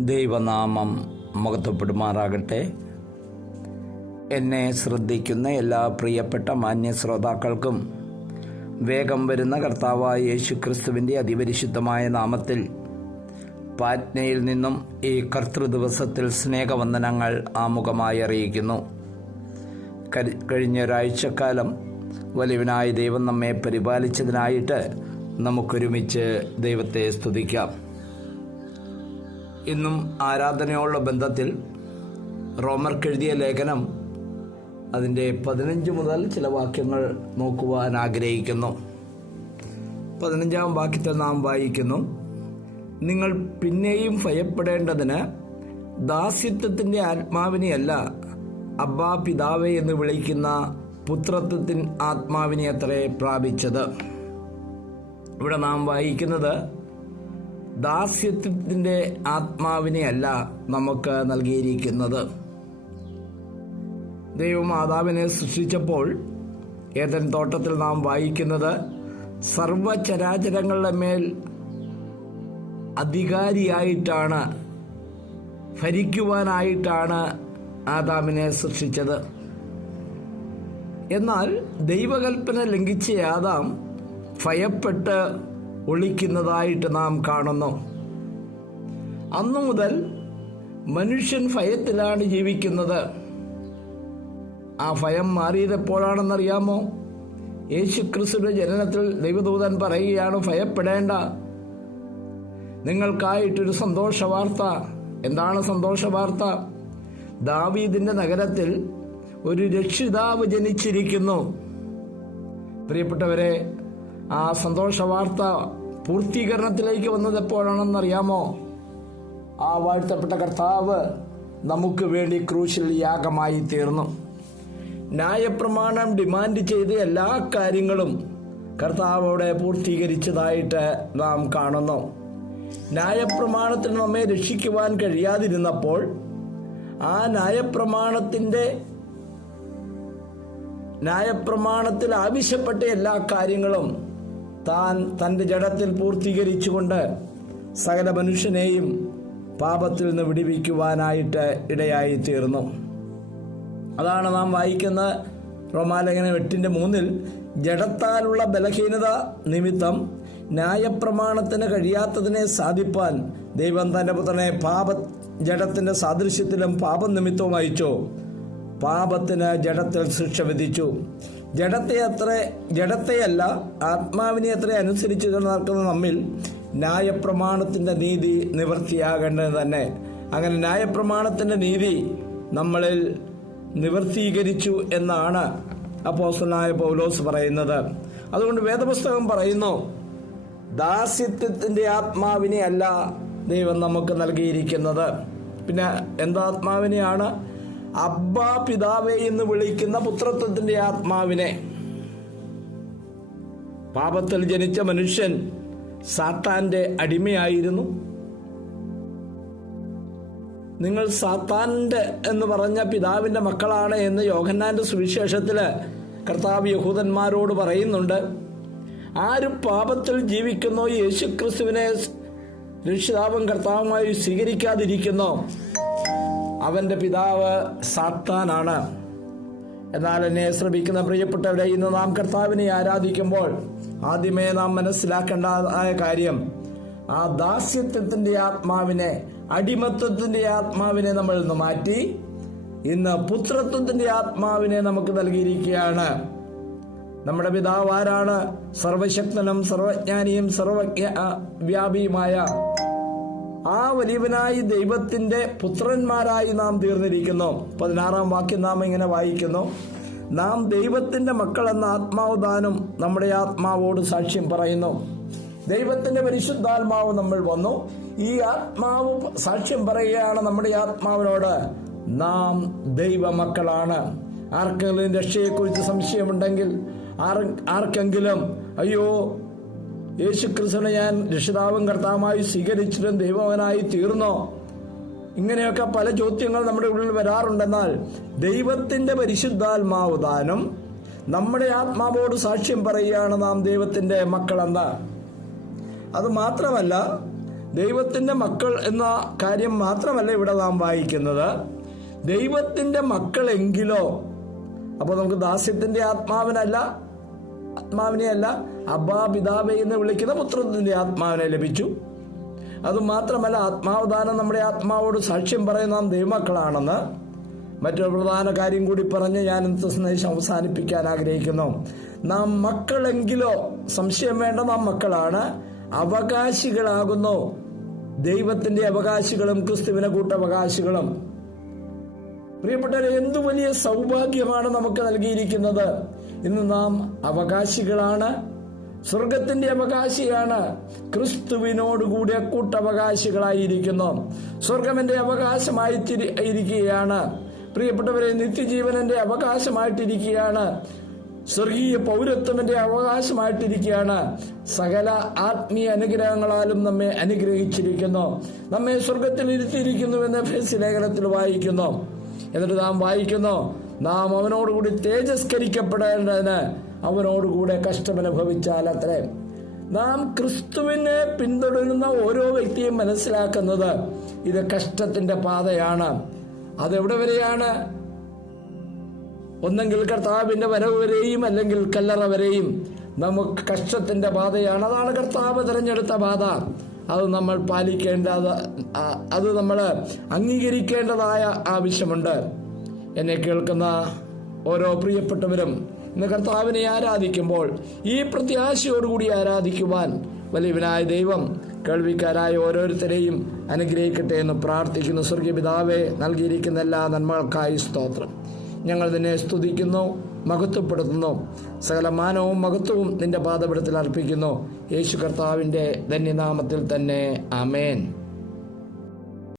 ദൈവനാമം മഹത്വപ്പെടുമാറാകട്ടെ. എന്നെ ശ്രദ്ധിക്കുന്ന എല്ലാ പ്രിയപ്പെട്ട മാന്യ ശ്രോതാക്കൾക്കും വേഗം വരുന്ന കർത്താവായ യേശുക്രിസ്തുവിൻ്റെ അതിപരിശുദ്ധമായ നാമത്തിൽ പാറ്റ്നയിൽ നിന്നും ഈ കർത്തൃദിവസത്തിൽ സ്നേഹവന്ദനങ്ങൾ ആമുഖമായി അറിയിക്കുന്നു. കഴിഞ്ഞ ഒരാഴ്ചക്കാലം വലിയവനായ ദൈവം നമ്മെ പരിപാലിച്ചതിനായിട്ട് നമുക്കൊരുമിച്ച് ദൈവത്തെ സ്തുതിക്കാം. ഇന്നും ആരാധനയോടുള്ള ബന്ധത്തിൽ റോമർക്കെഴുതിയ ലേഖനം അതിൻ്റെ 15 മുതൽ ചില വാക്യങ്ങൾ നോക്കുവാൻ ആഗ്രഹിക്കുന്നു. 15-ാം വാക്യത്തിൽ നാം വായിക്കുന്നു, നിങ്ങൾ പിന്നെയും ഭയപ്പെടേണ്ടതിന് ദാസ്യത്വത്തിൻ്റെ ആത്മാവിനെയല്ല, അബ്ബാ പിതാവേ എന്ന് വിളിക്കുന്ന പുത്രത്വത്തിൻ ആത്മാവിനെ അത്രേ പ്രാപിച്ചത്. ഇവിടെ നാം വായിക്കുന്നത് ദാസ്യത്വത്തിൻ്റെ ആത്മാവിനെയല്ല നമുക്ക് നൽകിയിരിക്കുന്നത്. ദൈവം ആദാമിനെ സൃഷ്ടിച്ചപ്പോൾ ഏദൻ തോട്ടത്തിൽ നാം വായിക്കുന്നത് സർവചരാചരങ്ങളുടെ മേൽ അധികാരിയായിട്ടാണ്, ഭരിക്കുവാനായിട്ടാണ് ആദാമിനെ സൃഷ്ടിച്ചത്. എന്നാൽ ദൈവകൽപ്പന ലംഘിച്ച ആദാം ഭയപ്പെട്ട് ഒളിക്കുന്നതായിട്ട് നാം കാണുന്നു. അന്നു മുതൽ മനുഷ്യൻ ഭയത്തിലാണ് ജീവിക്കുന്നത്. ആ ഭയം മാറിയതെപ്പോഴാണെന്നറിയാമോ? യേശുക്രിസ്തുവിന്റെ ജനനത്തിൽ ദൈവദൂതൻ പറയുകയാണ്, ഭയപ്പെടേണ്ട, നിങ്ങൾക്കായിട്ടൊരു സന്തോഷ വാർത്ത. എന്താണ് സന്തോഷ വാർത്ത? ദാവീദിന്റെ നഗരത്തിൽ ഒരു രക്ഷിതാവ് ജനിച്ചിരിക്കുന്നു. പ്രിയപ്പെട്ടവരെ, ആ സന്തോഷ വാർത്ത പൂർത്തീകരണത്തിലേക്ക് വന്നത് എപ്പോഴാണെന്നറിയാമോ? ആ വാഴ്ത്തപ്പെട്ട കർത്താവ് നമുക്ക് വേണ്ടി ക്രൂശിൽ യാഗമായി തീർന്നു. ന്യായപ്രമാണം ഡിമാൻഡ് ചെയ്ത എല്ലാ കാര്യങ്ങളും കർത്താവ് അവിടെ പൂർത്തീകരിച്ചതായിട്ട് നാം കാണുന്നു. ന്യായപ്രമാണത്തിന് നമ്മെ രക്ഷിക്കുവാൻ കഴിയാതിരുന്നപ്പോൾ ആ ന്യായപ്രമാണത്തിൽ ആവശ്യപ്പെട്ട എല്ലാ കാര്യങ്ങളും താൻ തൻ്റെ ജഡത്തിൽ പൂർത്തീകരിച്ചുകൊണ്ട് സകല മനുഷ്യനെയും പാപത്തിൽ നിന്ന് വിടുവിക്കുവാനായിട്ട് ഇടയായി തീർന്നു. അതാണ് നാം വായിക്കുന്ന റോമാലേഖനം 8:3, ജഡത്താലുള്ള ബലഹീനത നിമിത്തം ന്യായപ്രമാണത്തിന് കഴിയാത്തതിനെ സാധിപ്പാൻ ദൈവം തന്റെ പുത്രനെ ജഡത്തിന്റെ സാദൃശ്യത്തിലും പാപം നിമിത്തവും അയച്ചു. പാപത്തിന് ജഡത്തിൽ ശിക്ഷ വിധിച്ചു. ജഡത്തെയല്ല ആത്മാവിനെ അത്ര അനുസരിച്ച് നടക്കുന്ന നമ്മിൽ ന്യായപ്രമാണത്തിന്റെ നീതി നിവൃത്തിയാകേണ്ടത് തന്നെ. അങ്ങനെ ന്യായപ്രമാണത്തിന്റെ നീതി നമ്മളിൽ നിവർത്തീകരിച്ചു എന്നാണ് അപ്പോസ്തലനായ പൗലോസ് പറയുന്നത്. അതുകൊണ്ട് വേദപുസ്തകം പറയുന്നു, ദാസ്യത്വത്തിന്റെ ആത്മാവിനെ അല്ല ദൈവം നമുക്ക് നൽകിയിരിക്കുന്നത്. പിന്നെ എന്താത്മാവിനെയാണ്? അബ്ബാ പിതാവേ എന്ന് വിളിക്കുന്ന പുത്രത്വത്തിന്റെ ആത്മാവിനെ. പാപത്തിൽ ജനിച്ച മനുഷ്യൻ സാത്താന്റെ അടിമയായിരുന്നു. നിങ്ങൾ സാത്താന്റെ എന്ന് പറഞ്ഞ പിതാവിന്റെ മക്കളാണ് എന്ന് യോഹന്നാന്റെ സുവിശേഷത്തില് കർത്താവ് യഹൂദന്മാരോട് പറയുന്നുണ്ട്. ആരും പാപത്തിൽ ജീവിക്കുന്നോ, യേശുക്രിസ്തുവിനെ രക്ഷിതാവും കർത്താവുമായി സ്വീകരിക്കാതിരിക്കുന്നോ, അവന്റെ പിതാവ് സാത്താനാണ്. എന്നാൽ എന്നെ ശ്രമിക്കുന്ന പ്രിയപ്പെട്ടവരെ, ഇന്ന് നാം കർത്താവിനെ ആരാധിക്കുമ്പോൾ ആദ്യമേ നാം മനസ്സിലാക്കേണ്ടതായ കാര്യം, ആ ദാസ്യത്വത്തിന്റെ ആത്മാവിനെ, അടിമത്വത്തിന്റെ ആത്മാവിനെ നമ്മൾ ഇന്ന് മാറ്റി ഇന്ന് പുത്രത്വത്തിന്റെ ആത്മാവിനെ നമുക്ക് നൽകിയിരിക്കുകയാണ്. നമ്മുടെ പിതാവ് ആരാണ്? സർവശക്തനും സർവജ്ഞാനിയും സർവവ്യാപിയുമായ ആ വലിയവനായി ദൈവത്തിന്റെ പുത്രന്മാരായി നാം തീർന്നിരിക്കുന്നു. 16-ാം വാക്യം നാം ഇങ്ങനെ വായിക്കുന്നു, നാം ദൈവത്തിന്റെ മക്കളെന്ന ആത്മാവ് ദാനം നമ്മുടെ ആത്മാവോട് സാക്ഷ്യം പറയുന്നു. ദൈവത്തിന്റെ പരിശുദ്ധാത്മാവ് നമ്മൾ വന്നു. ഈ ആത്മാവ് സാക്ഷ്യം പറയുകയാണ് നമ്മുടെ ആത്മാവിനോട്, നാം ദൈവമക്കളാണ്. ആർക്കെങ്കിലും രക്ഷയെക്കുറിച്ച് സംശയമുണ്ടെങ്കിൽ, ആർക്കെങ്കിലും അയ്യോ യേശുക്രിസ്തുവിനെ ഞാൻ രക്ഷിതാവും കർത്താവുമായി സ്വീകരിച്ചിട്ടും ദൈവവനായി തീർന്നോ, ഇങ്ങനെയൊക്കെ പല ചോദ്യങ്ങൾ നമ്മുടെ ഉള്ളിൽ വരാറുണ്ടെന്നാൽ ദൈവത്തിന്റെ പരിശുദ്ധാത്മാവ് ദാനം നമ്മുടെ ആത്മാവോട് സാക്ഷ്യം പറയുകയാണ് നാം ദൈവത്തിന്റെ മക്കളെന്ന്. അത് മാത്രമല്ല, ദൈവത്തിൻ്റെ മക്കൾ എന്ന കാര്യം മാത്രമല്ല ഇവിടെ നാം വായിക്കുന്നത്, ദൈവത്തിൻ്റെ മക്കളെങ്കിലോ. അപ്പോൾ നമുക്ക് ദാസ്യത്തിൻ്റെ ആത്മാവിനെയല്ല അബ്ബാ പിതാവേ എന്ന് വിളിക്കുന്ന പുത്രത്തിൻ്റെ ആത്മാവിനെ ലഭിച്ചു. അതുമാത്രമല്ല, ആത്മാവദാനം നമ്മുടെ ആത്മാവോട് സാക്ഷ്യം പറയുന്ന നാം ദൈവമക്കളാണെന്ന്. മറ്റൊരു പ്രധാന കാര്യം കൂടി പറഞ്ഞ് ഞാൻ ഇന്നത്തെ സന്ദേശം അവസാനിപ്പിക്കാൻ ആഗ്രഹിക്കുന്നു. നാം മക്കളെങ്കിലോ, സംശയം വേണ്ട, നാം മക്കളാണ്, അവകാശികളാകുന്നു. ദൈവത്തിന്റെ അവകാശികളും ക്രിസ്തുവിനെ കൂട്ടവകാശികളും. പ്രിയപ്പെട്ടവരെ, എന്തു വലിയ സൗഭാഗ്യമാണ് നമുക്ക് നൽകിയിരിക്കുന്നത്. ഇന്ന് നാം അവകാശികളാണ്, സ്വർഗത്തിന്റെ അവകാശിയാണ്, ക്രിസ്തുവിനോടുകൂടിയ കൂട്ടവകാശികളായിരിക്കുന്നു. സ്വർഗം എന്റെ അവകാശമായിട്ടിരിക്കുകയാണ്. പ്രിയപ്പെട്ടവരെ, നിത്യജീവൻ എന്റെ അവകാശമായിട്ടിരിക്കുകയാണ്. സ്വർഗീയ പൗരത്വം എന്റെ അവകാശമായിട്ടിരിക്കുകയാണ്. സകല ആത്മീയ അനുഗ്രഹങ്ങളാലും നമ്മെ അനുഗ്രഹിച്ചിരിക്കുന്നു. നമ്മെ സ്വർഗത്തിൽ ഇരുത്തിയിരിക്കുന്നുവെന്ന് എഫേസ്യ ലേഖനത്തിൽ വായിക്കുന്നു. എന്നിട്ട് നാം വായിക്കുന്നു, നാം അവനോടുകൂടി തേജസ്കരിക്കപ്പെടേണ്ടതിന് അവനോടുകൂടെ കഷ്ടമനുഭവിച്ചാൽ അത്രേ. നാം ക്രിസ്തുവിനെ പിന്തുടരുന്ന ഓരോ വ്യക്തിയും മനസ്സിലാക്കുന്നത് ഇത് കഷ്ടത്തിന്റെ പാതയാണ്. അതെവിടെ വരെയാണ്? ഒന്നെങ്കിൽ കർത്താവിന്റെ വരവ് വരെയും അല്ലെങ്കിൽ കല്ലറ വരെയും നമുക്ക് കഷ്ടത്തിന്റെ പാതയാണ്. അതാണ് കർത്താവ് തിരഞ്ഞെടുത്ത പാത. അത് നമ്മൾ അത് നമ്മൾ അംഗീകരിക്കേണ്ടതായ ആവശ്യമുണ്ട്. എന്നെ കേൾക്കുന്ന ഓരോ പ്രിയപ്പെട്ടവരും ഇന്ന് കർത്താവിനെ ആരാധിക്കുമ്പോൾ ഈ പ്രത്യാശയോടുകൂടി ആരാധിക്കുവാൻ വലിയവനായ ദൈവം കേൾവിക്കാരായ ഓരോരുത്തരെയും അനുഗ്രഹിക്കട്ടെ എന്ന് പ്രാർത്ഥിക്കുന്നു. സ്വർഗീയ പിതാവേ, നൽകിയിരിക്കുന്ന എല്ലാ നന്മകൾക്കായി സ്തോത്രം. ഞങ്ങൾ നിന്നെ സ്തുതിക്കുന്നു, മഹത്വപ്പെടുത്തുന്നു. സകല മാനവും മഹത്വവും നിന്റെ പാദപീഠത്തിൽ അർപ്പിക്കുന്നു. യേശു കർത്താവിൻ്റെ ധന്യനാമത്തിൽ തന്നെ. ആമേൻ.